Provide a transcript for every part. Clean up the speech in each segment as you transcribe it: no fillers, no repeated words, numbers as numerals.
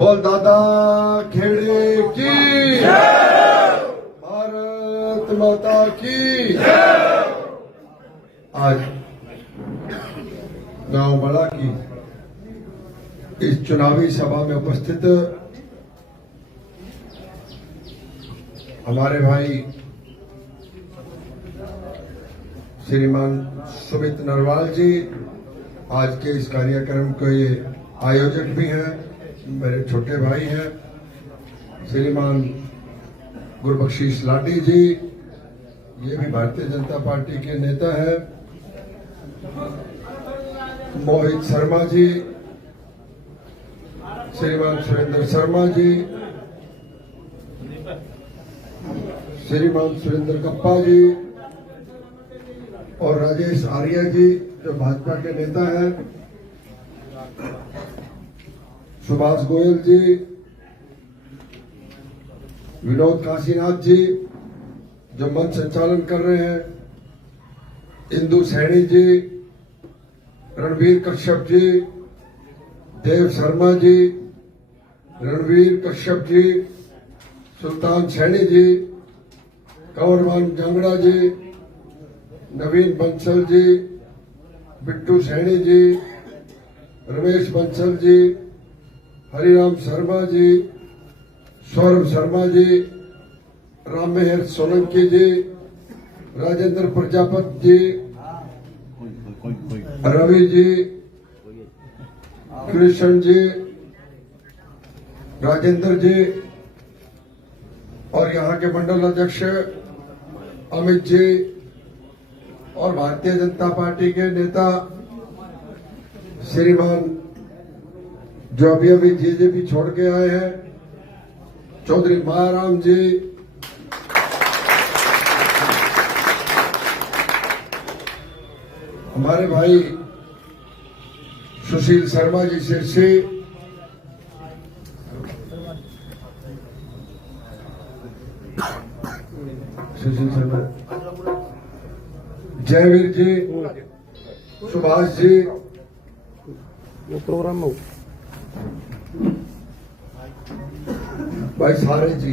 बोल दादा खेड़े की भारत माता की। आज गांव बड़ा की इस चुनावी सभा में उपस्थित हमारे भाई श्रीमान सुमित नरवाल जी आज के इस कार्यक्रम के आयोजक भी हैं, मेरे छोटे भाई हैं। श्रीमान गुरबख्शीश लाडी जी, ये भी भारतीय जनता पार्टी के नेता हैं। मोहित शर्मा जी, श्रीमान सुरेंद्र शर्मा जी, श्रीमान सुरेंद्र कप्पा जी और राजेश आर्या जी जो भाजपा के नेता हैं। सुभाष गोयल जी, विनोद काशीनाथ जी जो मंच संचालन कर रहे हैं, इंदु सैनी जी, रणवीर कश्यप जी, देव शर्मा जी, रणवीर कश्यप जी, सुल्तान सैनी जी, कंवरमान जांगड़ा जी, नवीन बंसल जी, बिट्टू सैनी जी, रमेश बंसल जी, हरिराम शर्मा जी, सौरभ शर्मा जी, राममेहर सोलंकी जी, राजेंद्र प्रजापति जी, रवि जी, कृष्ण जी, राजेंद्र जी और यहाँ के मंडल अध्यक्ष अमित जी और भारतीय जनता पार्टी के नेता श्रीमान जो अभी जेजेपी छोड़ के आए हैं, चौधरी मायाराम जी, हमारे भाई सुशील शर्मा जी सिरसी, सुशील शर्मा, जयवीर जी, सुभाष जी, प्रोग्राम में भाई सारे जी,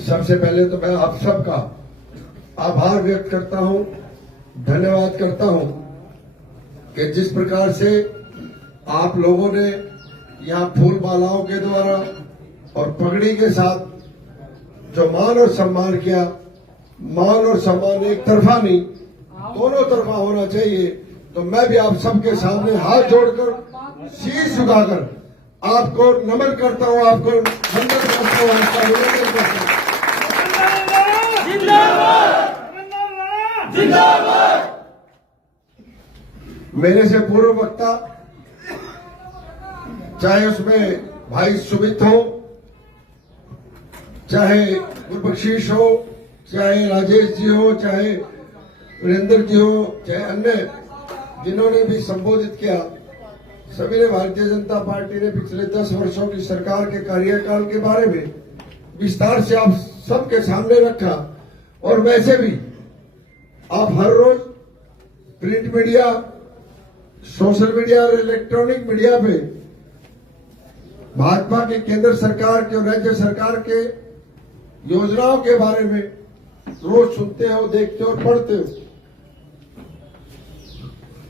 सबसे पहले तो मैं आप सबका आभार व्यक्त करता हूं, धन्यवाद करता हूं कि जिस प्रकार से आप लोगों ने यहाँ फूल मालाओं के द्वारा और पगड़ी के साथ जो मान और सम्मान किया। मान और सम्मान एक तरफा नहीं, दोनों तरफा होना चाहिए। तो मैं भी आप सबके सामने हाथ जोड़कर, शीश झुकाकर आपको नमन करता हूं, आपको वंदन करता हूं, आपका निवेदन करता हूं। मेरे से पूर्व वक्ता, चाहे उसमें भाई सुमित हो, चाहे गुरबख्शीश हो, चाहे राजेश जी हो, चाहे वीरेंद्र जी हो, चाहे अन्य जिन्होंने भी संबोधित किया, सभी ने भारतीय जनता पार्टी ने पिछले 10 वर्षों की सरकार के कार्यकाल के बारे में विस्तार से आप सबके सामने रखा। और वैसे भी आप हर रोज प्रिंट मीडिया, सोशल मीडिया और इलेक्ट्रॉनिक मीडिया पे भाजपा की केंद्र सरकार के और राज्य सरकार के योजनाओं के बारे में रोज सुनते हो, देखते हो और पढ़ते हो।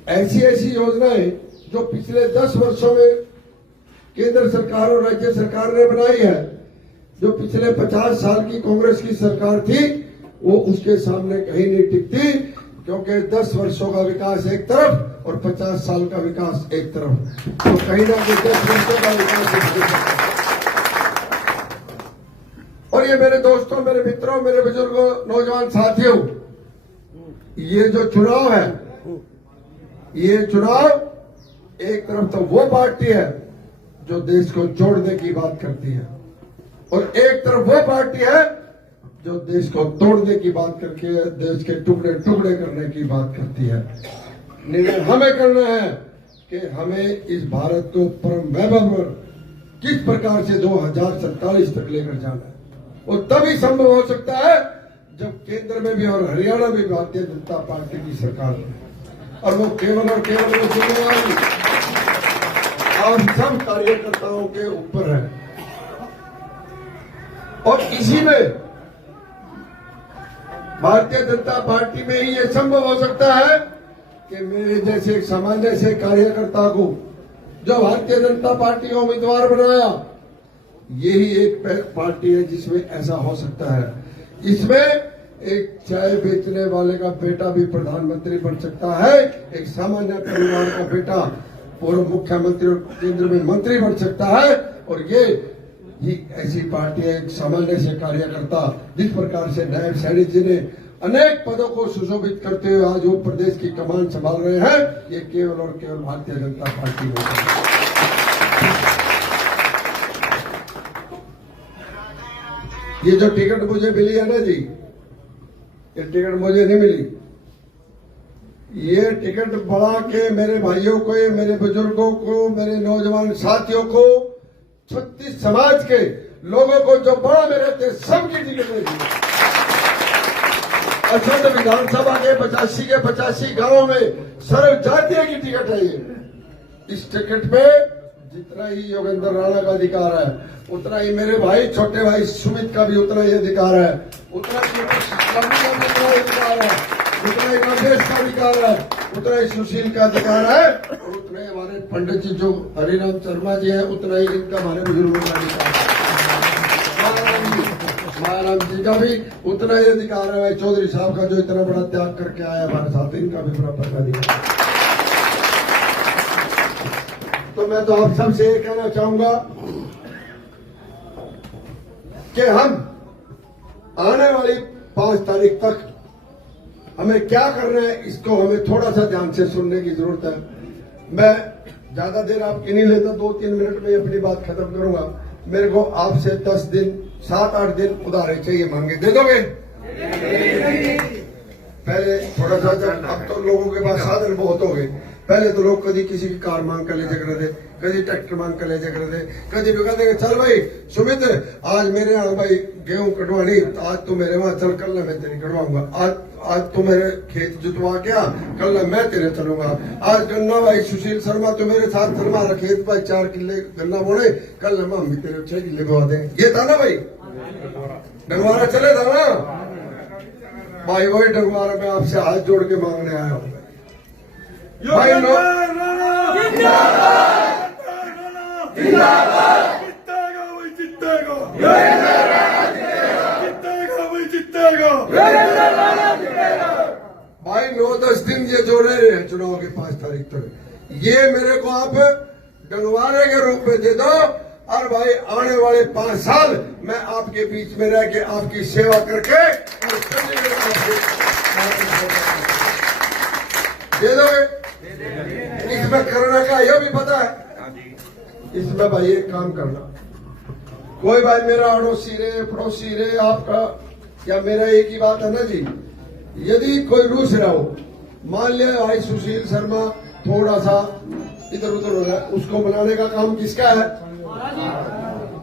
ऐसी ऐसी योजनाएं जो पिछले 10 वर्षों में केंद्र सरकार और राज्य सरकार ने बनाई है, जो पिछले 50 साल की कांग्रेस की सरकार थी, वो उसके सामने कहीं नहीं टिकती, क्योंकि 10 वर्षों का विकास एक तरफ और 50 साल का विकास एक तरफ, तो कहीं ना कहीं 10 वर्षों का विकास एक तरफ। और ये मेरे दोस्तों, मेरे मित्रों, मेरे बुजुर्गों, नौजवान साथियों, ये जो चुनाव है, ये चुनाव एक तरफ तो वो पार्टी है जो देश को जोड़ने की बात करती है और एक तरफ वो पार्टी है जो देश को तोड़ने की बात करके देश के टुकड़े टुकड़े करने की बात करती है। निर्णय हमें करना है कि हमें इस भारत को परम वैभव पर किस प्रकार से 2047 तक लेकर जाना है। और तभी संभव हो सकता है जब केंद्र में भी और हरियाणा में भी भारतीय जनता पार्टी की सरकार है, और वो केवल और केवल वो जिम्मेवारी आप सब कार्यकर्ताओं के ऊपर है। और इसी में भारतीय जनता पार्टी में ही ये संभव हो सकता है कि मेरे जैसे एक सामान्य से कार्यकर्ता को जो भारतीय जनता पार्टी का उम्मीदवार बनाया, यही एक पार्टी है जिसमें ऐसा हो सकता है। इसमें एक चाय बेचने वाले का बेटा भी प्रधानमंत्री बन सकता है, एक सामान्य परिवार का बेटा पूर्व मुख्यमंत्री और केंद्र में मंत्री बन सकता है। और ये ऐसी पार्टी है, एक सामान्य से कार्यकर्ता जिस प्रकार से नायब सैनी जी ने अनेक पदों को सुशोभित करते हुए आज वो प्रदेश की कमान संभाल रहे हैं, ये केवल और केवल भारतीय जनता पार्टी में। ये जो टिकट मुझे मिली है ना जी, ये टिकट मुझे नहीं मिली। ये टिकट बढ़ा के मेरे भाइयों को, मेरे बुजुर्गों को, मेरे नौजवान साथियों को, 36 समाज के लोगों को जो बड़ा में रहते सबकी टिकट मिली। असंध विधानसभा के 85 गांवों में सर्व जातीय की टिकट है ये। इस टिकट पे जितना ही योगेंद्र राणा का अधिकार है, उतना ही मेरे भाई छोटे भाई सुमित का भी उतना ही अधिकार है, उतना ही अधिकार है, उतना ही राजेश का अधिकार है, उतना ही सुशील का अधिकार है, और उतना ही हमारे पंडित जी जो हरिराम शर्मा जी हैं, उतना ही इनका हमारे बुजुर्गों का अधिकार है। महाराम जी का भी उतना ही अधिकार है। भाई चौधरी साहब का जो इतना बड़ा त्याग करके आया हमारे साथ, इनका भी बराबर का अधिकार है। तो मैं तो आप सबसे ये कहना चाहूंगा कि हम आने वाली 5 तारीख तक हमें क्या करना है, इसको हमें थोड़ा सा ध्यान से सुनने की जरूरत है। मैं ज्यादा देर आपकी नहीं लेता, 2-3 मिनट में अपनी बात खत्म करूंगा। मेरे को आपसे 10 दिन 7-8 दिन उधारे चाहिए, मांगे दे दोगे? पहले थोड़ा सा, अब तो लोगों के पास साधन बहुत हो गए। पहले तो लोग कभी किसी की कार मांग कर ले जा कर दे, कभी ट्रैक्टर मांग कर ले जा कर दे, कभी भी कहते चल भाई सुमित आज मेरे यहाँ भाई गेहूं कटवानी, तो आज तू मेरे वहां चल, कल मैं तेरी कटवाऊंगा। आज तू मेरे खेत जुतवा क्या, कल मैं तेरे चलूंगा। आज गन्ना भाई सुशील शर्मा तो मेरे साथ चल, हमारा खेत भाई 4 किले गन्ना बोने, कल हम भी तेरे 6 किले बोवा दें। ये था ना भाई, डंगवारा चले था ना भाई, वही डंगवारा में आपसे हाथ जोड़ के मांगने आया हूँ भाई। भाई 9-10 दिन ये जो रहे हैं चुनाव के 5 तारीख तक, ये मेरे को आप डंगवारे के रूप में दे दो, और भाई आने वाले 5 साल मैं आपके बीच में रह के आपकी सेवा करके दे दोगे। इसमें करने का यह भी पता है, इसमें भाई एक काम करना, कोई भाई मेरा अड़ोसी रे पड़ोसी रे आपका या मेरा एक ही बात है ना जी। यदि कोई रूस रहा हो, मान लिया भाई सुशील शर्मा थोड़ा सा इधर उधर हो रहा है, उसको मनाने का काम किसका है?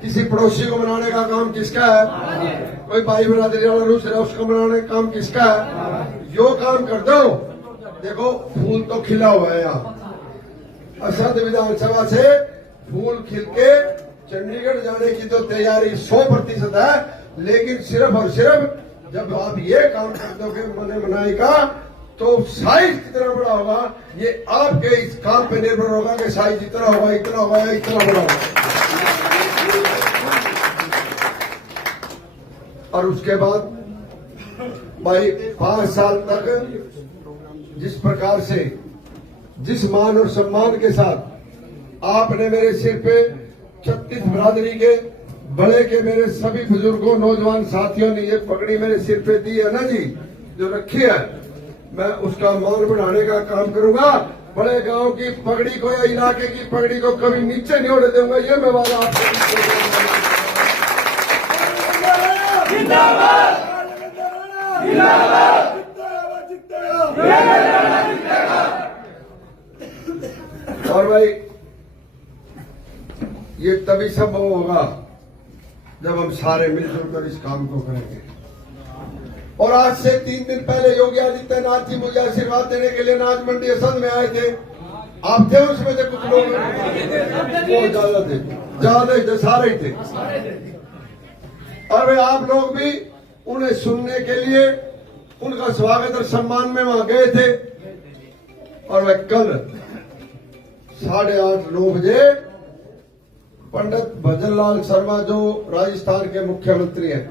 किसी पड़ोसी को मनाने का काम किसका है? कोई भाई बरादरी वाला रूस रहा, उसको मनाने का काम किसका है? यो काम कर दो। देखो फूल तो खिला हुआ है यहाँ, असंध विधानसभा से फूल खिल के चंडीगढ़ जाने की तो तैयारी 100% है, लेकिन सिर्फ और सिर्फ जब आप ये काम कर दोगे मने मनाई का, तो साइज कितना बड़ा होगा ये आपके इस काम पे निर्भर होगा कि साइज इतना होगा, इतना होगा या इतना बड़ा होगा। और उसके बाद भाई 5 साल तक जिस प्रकार से, जिस मान और सम्मान के साथ आपने मेरे सिर पे 36 बरादरी के बड़े के मेरे सभी बुजुर्गों नौजवान साथियों ने ये पगड़ी मेरे सिर पे दी है ना जी, जो रखी है, मैं उसका मान बढ़ाने का काम करूंगा। बड़े गांव की पगड़ी को या इलाके की पगड़ी को कभी नीचे नहीं होने दूंगा, ये मैं वादा आपको। और भाई ये तभी संभव होगा जब हम सारे मिलजुल कर इस काम को करेंगे। और आज से 3 दिन पहले योगी आदित्यनाथ जी मुझे आशीर्वाद देने के लिए अनाज मंडी असद में आए थे। आप थे उसमें से कुछ लोग? वो ज्यादा थे, सारे ही थे। और वे आप लोग भी उन्हें सुनने के लिए उनका स्वागत और सम्मान में वहां गए थे। और वह कल 8:30-9 बजे पंडित भजनलाल शर्मा जो राजस्थान के मुख्यमंत्री हैं,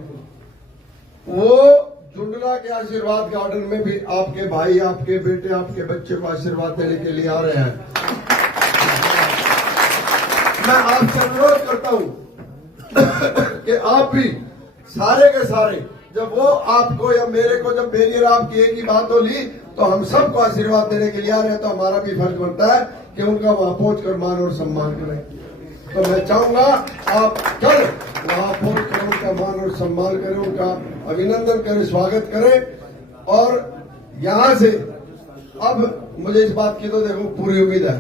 वो जुंडला के आशीर्वाद गार्डन में भी आपके भाई, आपके बेटे, आपके बच्चे को आशीर्वाद देने के लिए आ रहे हैं। मैं आपसे अनुरोध करता हूं कि आप भी सारे के सारे, जब वो आपको या मेरे को, जब मेरी और आपकी एक ही बात हो ली, तो हम सबको आशीर्वाद देने के लिए आ रहे हैं, तो हमारा भी फर्ज बनता है कि उनका वहां पहुंचकर मान और सम्मान करें। तो मैं चाहूंगा आप कल वहां पहुंचकर उनका मान और सम्मान करें, उनका अभिनंदन करें, स्वागत करें। और यहां से अब मुझे इस बात की तो देखो पूरी उम्मीद है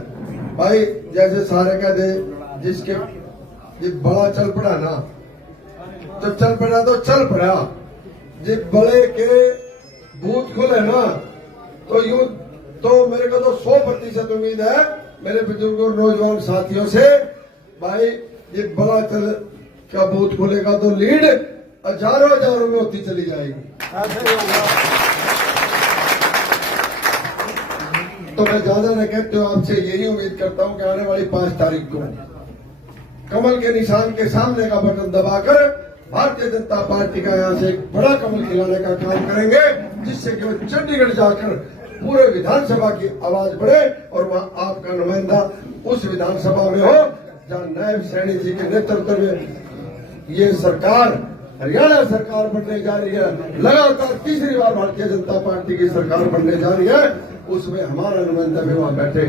भाई, जैसे सारे कहते जिसके बड़ा चल पड़ा ना, जब चल पड़ा तो चल पड़ा, जिस बड़े के बूथ खुले ना, तो यूं तो मेरे को तो 100% उम्मीद है मेरे बुजुर्ग और नौजवान साथियों से, भाई ये बड़ा चल का बूथ खुलेगा तो लीड हजारों में होती चली जाएगी। तो मैं ज्यादा न कहते हो, आपसे यही उम्मीद करता हूं कि आने वाली 5 तारीख को कमल के निशान के सामने का बटन दबाकर भारतीय जनता पार्टी का यहां से एक बड़ा कमल खिलाने का काम करेंगे, जिससे कि वो चंडीगढ़ जाकर पूरे विधानसभा की आवाज बढ़े और वहां आपका नुमाइंदा उस विधानसभा में हो जहां नायब सैनी जी के नेतृत्व में ये सरकार, हरियाणा सरकार बनने जा रही है। लगातार तीसरी बार भारतीय जनता पार्टी की सरकार बनने जा रही है, उसमें हमारा नुमाइंदा भी वहां बैठे।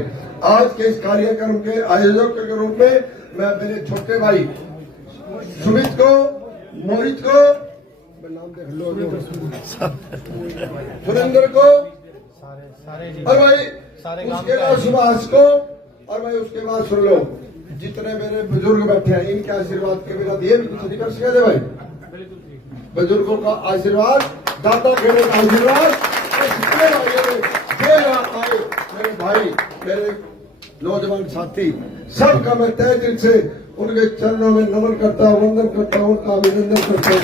आज के इस कार्यक्रम के आयोजक के रूप में मैं मेरे छोटे भाई सुमित को, मोहित को, सुरेंद्र को, और भाई उसके बाद सुभाष को, और भाई उसके बाद सुन लो जितने मेरे बुजुर्ग बैठे हैं, इनके आशीर्वाद के बिना दिए भी कुछ नहीं कर सकते भाई। बुजुर्गों का आशीर्वाद, दादा खेड़े का आशीर्वाद, आए मेरे भाई, मेरे नौजवान साथी, सबका मैं तहे दिल से उनके चरणों में नमन करता हूं, वंदन करता हूं, उनका अभिनंदन करता हूं।